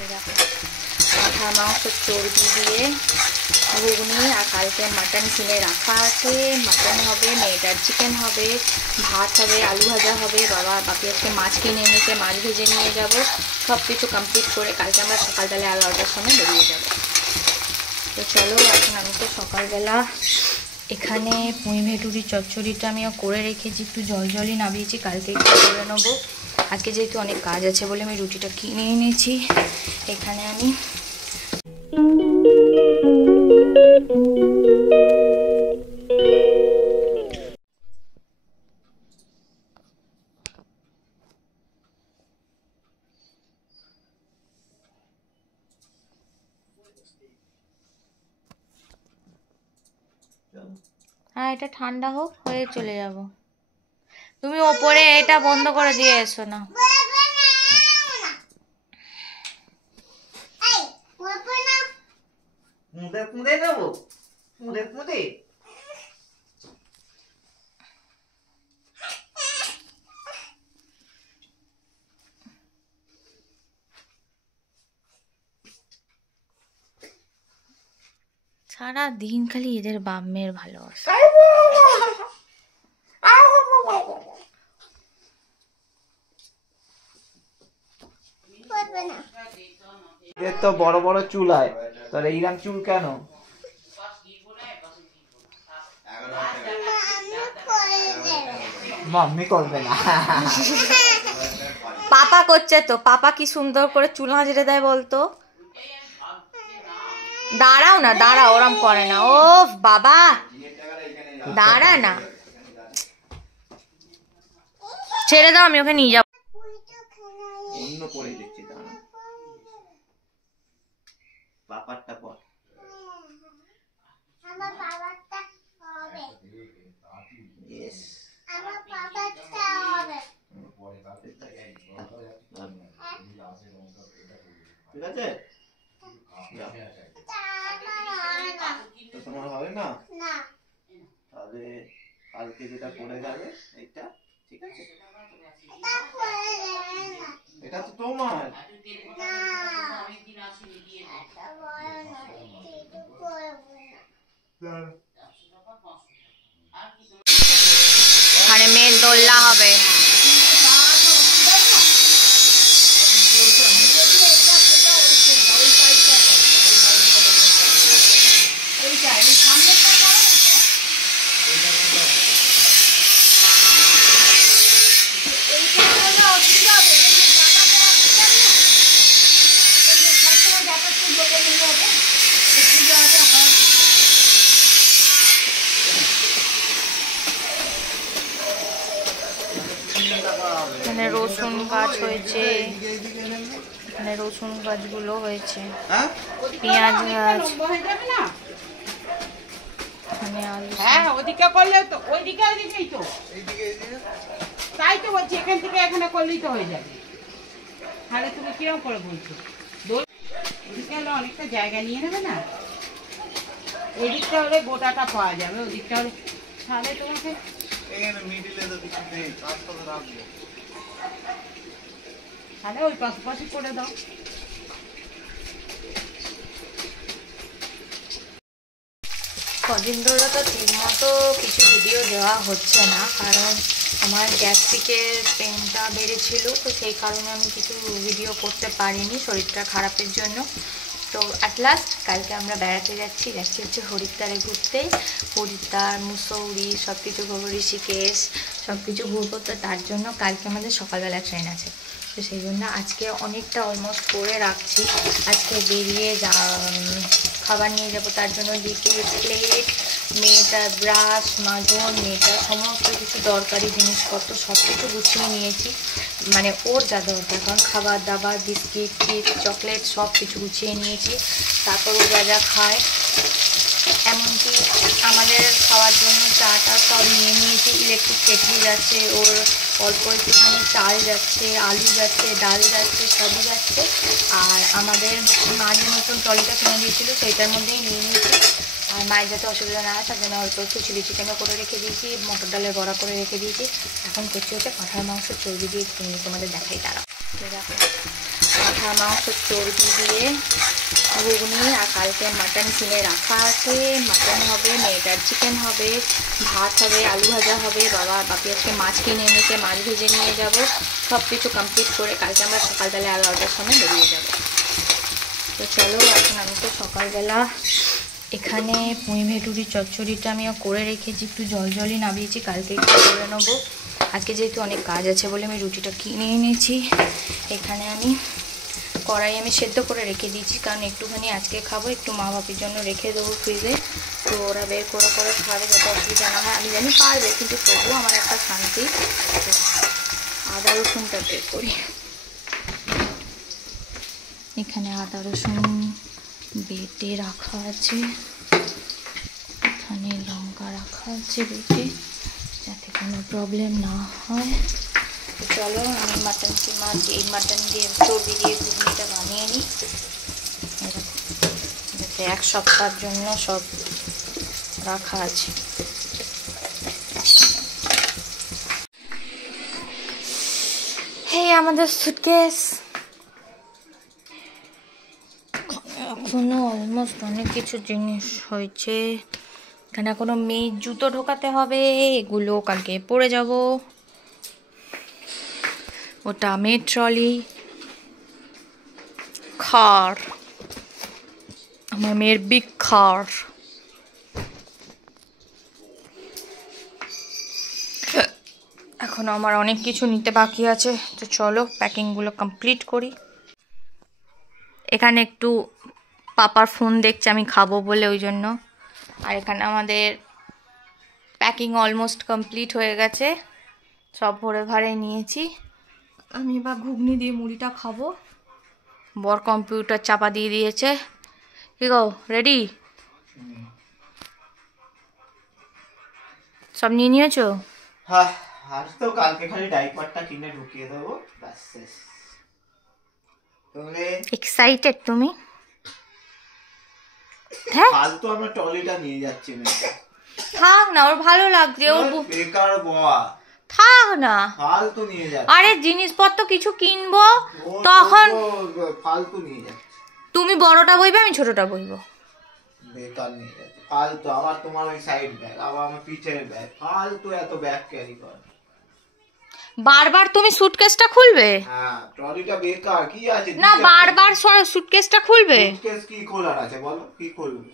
কাঁঠাল মাংস চর্বি দিয়ে ঘুগনি, আর কালকে মাটন কিনে রাখা আছে, মাটন হবে, মেয়েটার চিকেন হবে, ভাত হবে, আলু ভাজা হবে, বাপি আজকে মাছ কিনে এনেছে, মাছ ভেজে নিয়ে যাব। সব কিছু কমপ্লিট করে কালকে আমরা সকালবেলা 11টার সময় বেরিয়ে যাব। তো চলো, এখন আমি তো সকালবেলা এখানে পুঁই ভেটুরি চচ্চড়িটা আমিও করে রেখেছি, একটু জলই নামিয়েছি, কালকে একটু করে নেবো। আজকে যেহেতু অনেক কাজ আছে বলে আমি রুটিটা কিনে এনেছি। এখানে আমি হ্যাঁ, এটা ঠান্ডা হোক, হয়ে চলে যাব। তুমি ওপরে এটা বন্ধ করে দিয়ে এসো না। সারা দিন খালি এদের বাপ মেয়ের ভালোবাসা। এদের তো বড় বড় চুল হয়, তোর এইরকম চুল কেন? মাম্মি করবে না, পাপা করছে তো। পাপা কি সুন্দর করে চুল হাজড়ে দেয় বলতো। দাঁড়াও না, দাঁড়াও, ওরম করে না। ও বাবা, দাঁড়া না, ছেড়ে দাও, আমি ওকে নিয়ে যাবো। অন্য পরে দেখছি, দাঁড়া, বাপারটা পর। আমার বাবারটা হবে। ইয়েস, আমার বাবারটা হবে। ঠিক আছে, তো তোমার হবে না? না, তাহলে কালকে যেটা পড়ে যাবে এইটা, ঠিক আছে? এটা তো তোমার। মানে মেল দোল্লা হবে। এখানে রসুন গাছ হয়েছে, এখানে রসুন গাছগুলো হয়েছে, পেঁয়াজ গাছ, এখানে আলু। হ্যাঁ, ওদিকে করলে তো ওইদিকে ওইদিকেই তো, তাই তো বলছি, এখান থেকে এখানে করলেই তো হয়ে যাবে। তাহলে তুমি কিরকম করে বলছো? এদিকে হলে অনেকটা জায়গা নিয়ে নেবে না, এদিকটা হলে গোটাটা পাওয়া যাবে, ওদিকটা হলে তাহলে তোমাকে তাহলে ওই পাশাপাশি করে দাও। কদিন ধরে তো ঠিকমতো কিছু ভিডিও দেওয়া হচ্ছে না, কারণ আমার গ্যাস্ট্রিকের পেনটা বেড়েছিল, তো সেই কারণে আমি কিছু ভিডিও করতে পারিনি শরীরটা খারাপের জন্য। তো অ্যাট লাস্ট কালকে আমরা বেড়াতে যাচ্ছি হচ্ছে হরিদ্বারে ঘুরতে। হরিদ্বার, মুসৌরি সব কিছু ঘুরবো, ঋষিকেশ সব কিছু ঘুরবো। তো তার জন্য কালকে আমাদের সকালবেলা ট্রেন আছে, তো সেই জন্য আজকে অনেকটা অলমোস্ট করে রাখছি। আজকে বেরিয়ে খাবার নিয়ে যাবো, তার জন্য দিকে প্লেট, মেয়েটার ব্রাশ, মাজন, মেয়েটার সমস্ত কিছু দরকারি জিনিসপত্র সব কিছু গুছিয়ে নিয়েছি, মানে ওর যা দরকার, কারণ খাবার দাবার, বিস্কিট, চিপস, চকলেট সব কিছু গুছিয়ে নিয়েছি। তারপর ও যা যা খায়, এমনকি আমাদের খাওয়ার জন্য চাটা সব নিয়ে নিয়েছি। ইলেকট্রিক কেটলি যাচ্ছে, ওর অল্প একটুখানি চাল যাচ্ছে, আলু যাচ্ছে, ডাল যাচ্ছে, সবই যাচ্ছে। আর আমাদের মাঝে মতন ট্রলিটা কিনে দিয়েছিলো, সেইটার মধ্যেই নিয়ে নিয়েছি। আর মায়ের যাতে অসুবিধা না হয় তার জন্য অল্প একটু চিলি চিকেনও করে রেখে দিয়েছি, মটর ডালের বড়া করে রেখে দিয়েছি। এখন করছি হচ্ছে কাঁঠাল মাংস চর্বি দিয়ে তোমাদের দেখাই। তারা দেখো, কাঁঠাল পাঁঠার মাংস চর্বি দিয়ে ঘুগনি, আর কালকে মাটন কিনে রাখা আছে, মাটন হবে, মেয়েটার চিকেন হবে, ভাত হবে, আলু ভাজা হবে, বাপি আজকে মাছ কিনে এনেছে, মাছ ভেজে নিয়ে যাব। সব কিছু কমপ্লিট করে কালকে আমরা সকালবেলা 11টার সময় বেরিয়ে যাব। তো চলো, এখন আমি তো সকালবেলা এখানে পুঁই ভেটুরি চচ্চড়িটা আমিও করে রেখেছি, একটু জলই নামিয়েছি, কালকে একটু করে নেবো। আজকে যেহেতু অনেক কাজ আছে বলে আমি রুটিটা কিনে এনেছি। এখানে আমি কড়াই সেদ্ধ করে রেখে দিয়েছি, কারণ একটুখানি আজকে খাবো, একটু মা বাপির জন্য রেখে দেবো ফ্রিজে। তো ওরা বের করে খাবে, যাতে অসুবিধা না হয়। আমি জানি পারবে, কিন্তু তবুও আমার একটা শান্তি। আদা রসুনটা বের করি। এখানে আদা রসুন বেটে রাখা আছে, এখানে লঙ্কা রাখা আছে বেটে, যাতে কোনো প্রবলেম না হয়। চলো, আমি মাটন দিয়ে চর্বি দিয়ে ঘুগনিটা বানিয়ে নিই, যাতে এক সপ্তাহের জন্য সব রাখা আছে। আমাদের সুটকেস এখনো অলমোস্ট অনেক কিছু জিনিস হয়েছে। এখানে এখনো মেয়ের জুতো ঢোকাতে হবে, এগুলো কালকে পরে যাব। ওটা মেয়ের ট্রলি, খার, আমার মেয়ের বিগ খার। এখনো আমার অনেক কিছু নিতে বাকি আছে, তো চলো প্যাকিংগুলো কমপ্লিট করি। এখানে একটু পাপার ফোন দেখছে আমি খাবো বলে, ওই জন্য। আর এখানে আমাদের প্যাকিং অলমোস্ট কমপ্লিট হয়ে গেছে, সব ভরে ভারে নিয়েছি। আমি এবার ঘুগনি দিয়ে মুড়িটা খাবো। বর কম্পিউটার চাপা দিয়ে দিয়েছে। কি গো, রেডি? সব নিয়ে নিয়েছো? হ্যাঁ, আর তো কালকে খালি ডাইপারটা কিনে ঢুকিয়ে দেবো, ব্যাস শেষ। তাহলে এক্সাইটেড তুমি? হ্যাঁ, ফালতু আমরা ট্রলিটা নিয়ে যাচ্ছি না। থাক না, ওর ভালো লাগছে। ও বেকার বাবা, থাক না, ফালতু নিয়ে যাচ্ছে। আরে জিনিসপত্র কিছু কিনবো তখন ফালতু নিয়ে যাচ্ছে। তুমি বড়টা বইবে, আমি ছোটটা বইবো। বেকার নিয়ে যাচ্ছে ফালতু। আবার তোমার ওই সাইড ব্যাগ, আবার আমার পিঠের ব্যাগ, ফালতু এত ব্যাগ ক্যারি কর। বারবার তুমি সুটকেসটা খুলবে? হ্যাঁ, ট্রলিটা বেকার। কি আছে না, বারবার সুটকেসটা খুলবে? সুটকেস কি খোলার আছে বলো, কি খুলবে?